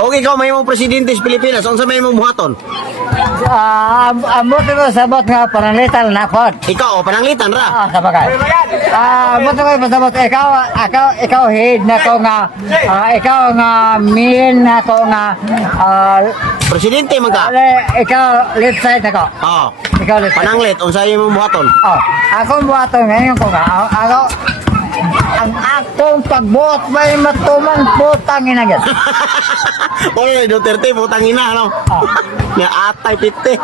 Okay, ikaw may mong presidente sa Pilipinas. Unsa may mong buhaton? Amot ko sabot nga panalitan na pod. Ikaw, pananglitan ra. Sa bagay. Amot ko pasabot ikaw head na ko nga ikaw nga min na ko nga Presidente man ka. ikaw left side na ko. Oo. Ikaw left side. Pananglit, unsa imong buhaton? Ako buhato ngayon ko nga ako ang akong pagbuot may matumang putang inagad. Oy, Duterte putang ina ano. Nga atay pite.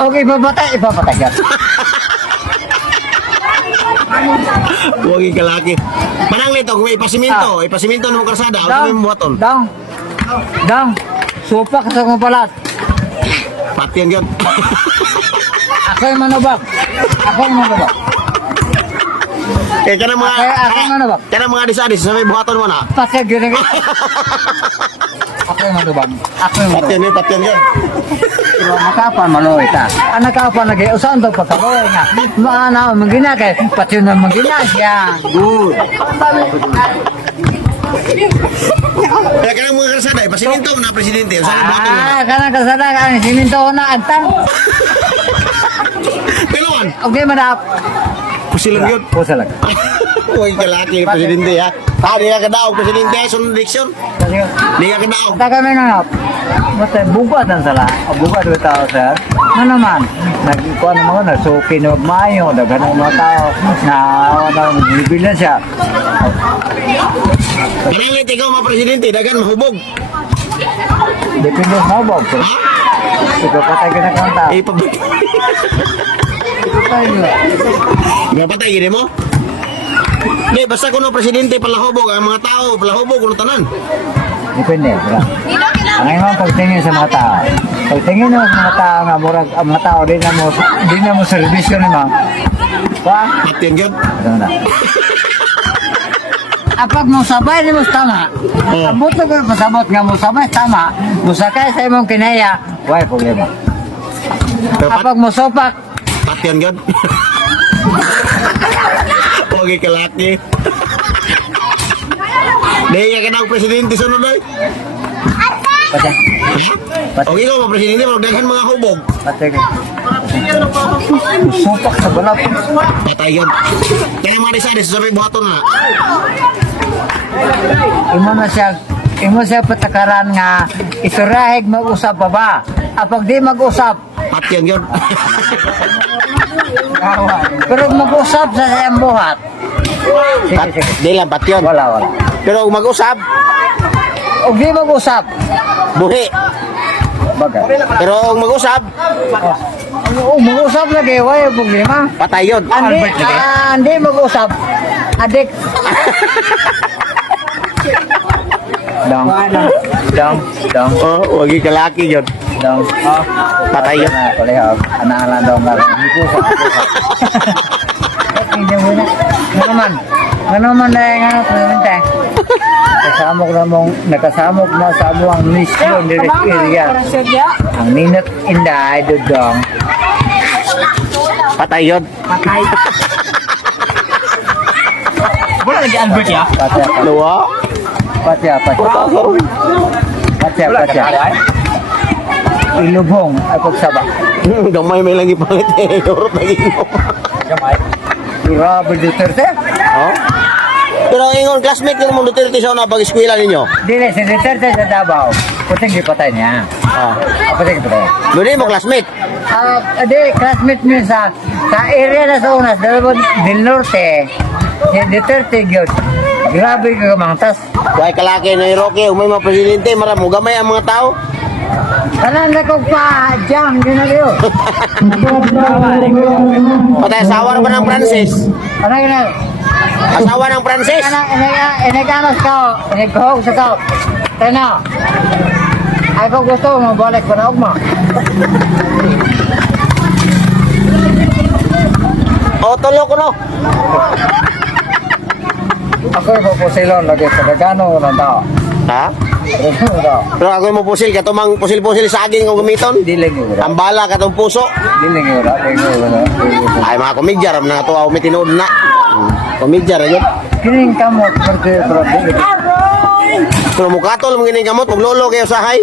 Okay, ipapatay yan. Huwag ikalaki. Pananglit, kung may ipasiminto, ipasiminto ng karsada, unsa may mong buhaton? Dang. Supak sa kong palat. Patiyan yun. Ako yung manubak. Eh, kanang mga, ano ba? kanang mga disadis, sa may buhaton mo na. Pasag yun. Ako yung manubak. Patiyan yun. Pero nakapan maloy ta. Ang nakapan lagi, usahan daw pagkaboy nga. Maana, magina kay, pati na magina siya. Good. Kaya kanang mga karsada, ipasiminto mo na presidente, unsa may buhaton mo na? Kanang kasada, ang siminto ko na agtan. Piluan. Okay, madap. Pusilang yun. Pusa lang. Huwag ikalaki presidente ha. Di ka kadaog presidente ha, sunod eleksyon. Di ka kadaog. Kita kami na mata bugat ang sala. Bugat do tao sir. Ano naman? Nagkuan mo na so kinogmayo dagan ang mga tao na bibilan siya. Kananglit ikaw mga presidente, dagan mahubog. Depende sa bawb. Ha? Ito patay ka na kanta. Eh, pabalik. Gapatay gini mo? Di, basta kuno presidente palahubog, ang mga tao palahubog, kuno tanan. Depende. Ang ngayon pagtingin sa mga tao. Pagtingin mo sa mga tao nga murag ang mga tao di na mo serbisyo ni ma'am. Pa? Patiyan yun. Ano na? Apag mo sabay ni mo tama. Abot ko pasabot nga mo sabay tama. Musakay sa imong kinaya, why problema. Apag mo sopak, Patiyan yun. Huwag ikalaki. Di ka kadaog presidente sunod ay. pati, Ha? Okay ikaw mga presidente, magdaghan mga hubog. pati. Sopak sa balap. Patay yun. Kaya mga disadis, sabi buhaton na. Imo siya patakaran nga isurahig mag-usap pa ba? Apag di mag-usap, Patiyan yun. pero mag-usap sa siyang buhat. Sige. Di lang, patiyan. Wala. Pero kung mag-usap, O di mag-usap, buhi. bagay. Pero kung mag-usap, Mag-usap lagi, wala problema. patay yun. Andi mag-usap. Adik. Dang. Oh, huwag ikalaki yun. Dang. Patay yun. Palihog. Anak-anak daw nga. Hindi po Hindi mo na. Ano naman na yung ano, nakasamok na sa amuang mission direct area. Ang ninot inday dudong. Patay yun. Wala lagi Albert ya? Luwa. Patya. Ilubong ay pagsaba. Gamay may lagi pangit eh. Yorot lagi mo. Grabe Duterte. Oh? Pero ingon classmate ko mo Duterte sa una pag-eskwela ninyo. Dili, si Duterte sa Davao. Puting gipatay niya. Ah. Puting gipatay. Doon mo classmate. Di, classmate niya sa area na sa unas, dalawang del norte. Si Duterte yun. Grabe ka kamangtas. Huwag kalaki na Roque, umay mga presidente, maramo gamay ang mga tao. Kanan na kong pa-jam, yun na kayo. Patay asawa na ba ng Francis? Ano yun na? Asawa ng Francis? Inaganos ka, inagkahog sa ka. Tena, ako gusto mo balik ko na ugma. O, tulo ko no. Ako yung pupusilon lagi sa gagano ng tao. Ha? Pero ako yung pusil, katumang pusil-pusil sa aging kong gamiton. Diling yun. Ang bala katong puso. Diling yun. Ay, mga komedya, ram na ito, may tinood na. Komedya, rin yun. Kining kamot, pwede Kung mukatol mo gining kamot, maglolo kayo sahay.